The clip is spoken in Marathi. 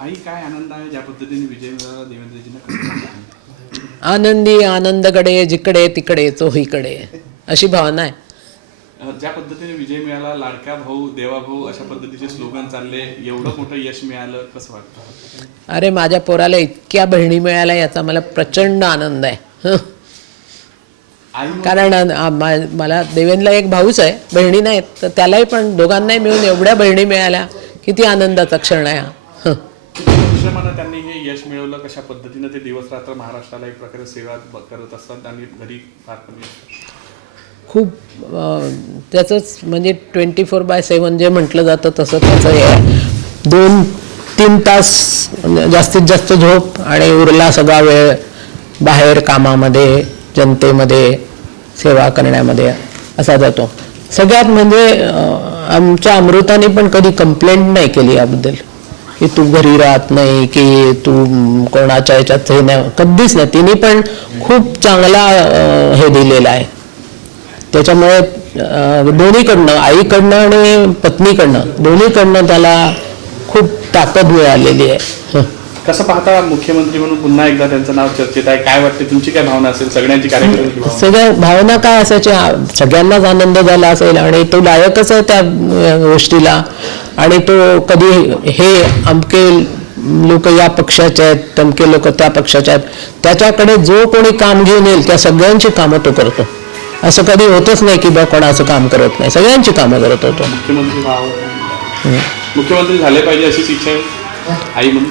आई काय आनंद आहे ज्या पद्धतीने विजय मिळाला देवेंद्रजींना? आनंदी आनंदकडे जिकडे तिकडे चोहीकडे अशी भावना आहे. ज्या पद्धतीने विजय मिळाला लाडका भाऊ देवा भाऊ अशा पद्धतीचे स्लोगन चालले एवढं मोठं यश मिळालं कसं वाटतं? अरे माझ्या पोराला इतक्या बहिणी मिळाल्या याचा मला प्रचंड आनंद आहे. कारण मला देवेंद्रला एक भाऊच आहे बहिणी नाहीत तर त्यालाही पण दोघांनाही मिळून एवढ्या बहिणी मिळाल्या. किती आनंदाचा क्षण आहे हा. परिश्रमानं त्यांनी हे यश मिळवलं कशा पद्धतीनं ते दिवस रात्र महाराष्ट्राला एक प्रकारे सेवा करत असतात आणि घरी. खूप त्याचंच म्हणजे twenty four by seven J म्हटलं जातं तसं त्याचं हे आहे. दोन तीन तास जास्तीत जास्त झोप आणि उरला सगळा वेळ बाहेर कामामध्ये जनतेमध्ये सेवा करण्यामध्ये असा जातो. सगळ्यात म्हणजे आमच्या अमृताने पण कधी कंप्लेंट नाही केली याबद्दल. की तू घरी राहत नाही की तू कोणाच्या याच्यात हे नाही कधीच नाही. तिने पण खूप चांगला हे दिलेला आहे. त्याच्यामुळे दोन्हीकडनं आईकडनं आणि पत्नीकडनं दोन्हीकडनं त्याला खूप ताकद मिळालेली आहे. कसं पाहता मुख्यमंत्री म्हणून पुन्हा एकदा त्यांचं नाव चर्चेत आहे? काय वाटते? तुमची काय भावना असेल? सगळ्यांची भावना सगळ्या भावना काय असायची सगळ्यांनाच आनंद झाला असेल आणि तो लायकच आहे त्या गोष्टीला. आणि तो कधी हे अमके लोक या पक्षाचे आहेत तमके लोक त्या पक्षाचे आहेत त्याच्याकडे जो कोणी काम घेऊन येईल त्या सगळ्यांची कामं तो करतो. असं कधी होतच नाही की बा कोणाचं काम करत नाही. सगळ्यांची कामं करत होतो. मुख्यमंत्री झाले पाहिजे अशीच इच्छा आहे? आई म्हणून.